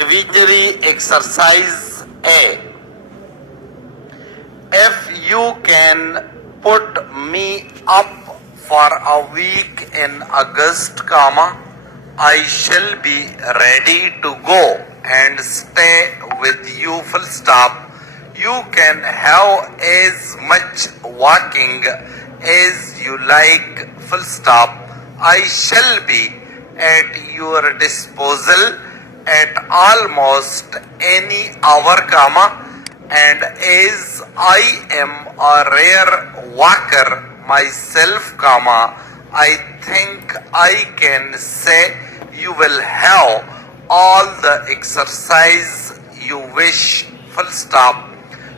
Revisionary exercise A. If you can put me up for a week in August, I shall be ready to go and stay with you, full stop. You can have as much walking as you like, full stop. I shall be at your disposal at almost any hour, and as I am a rare walker myself, I think I can say you will have all the exercise you wish, full stop.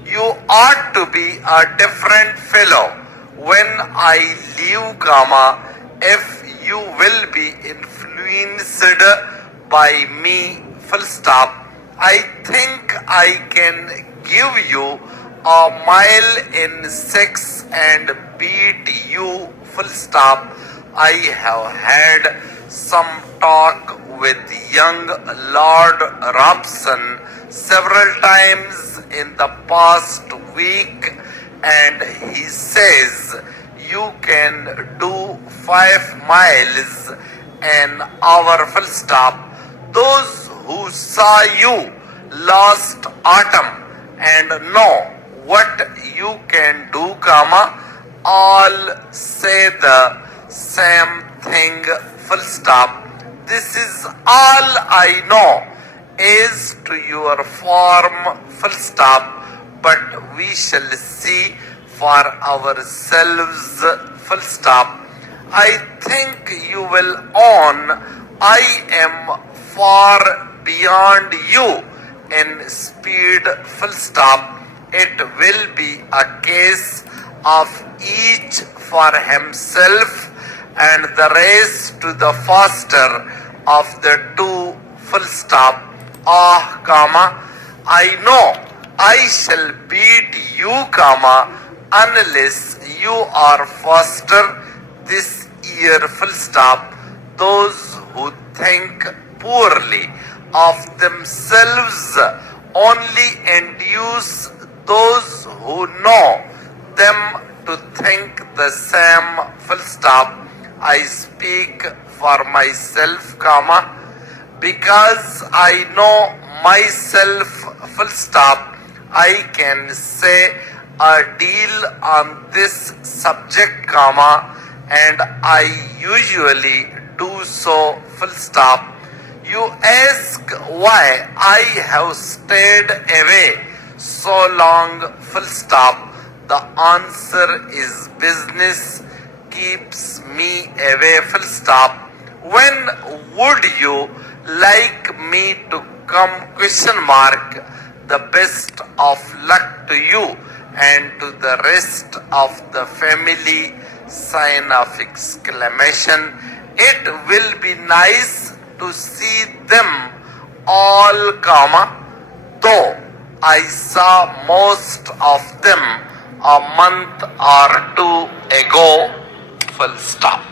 You ought to be a different fellow when I leave, if you will be influenced by me, full stop. I think I can give you a mile in 6 and beat you, full stop. I have had some talk with young Lord Robson several times in the past week, and he says you can do 5 miles an hour, full stop. Those who saw you last autumn and know what you can do, all say the same thing, full stop. This is all I know as to your form, full stop, but we shall see for ourselves, full stop. I think you will own I am far beyond you in speed, full stop. It will be a case of each for himself and the race to the faster of the two, full stop. I know I shall beat you, unless you are faster this year, full stop. Those who think poorly of themselves only induce those who know them to think the same, full stop. I speak for myself, because I know myself, full stop. I can say a deal on this subject, and I usually do so, full stop. You ask why I have stayed away so long, full stop. The answer is business keeps me away, full stop. When would you like me to come, question mark. The best of luck to you and to the rest of the family, sign of exclamation. It will be nice to see them all, though I saw most of them a month or two ago, full stop.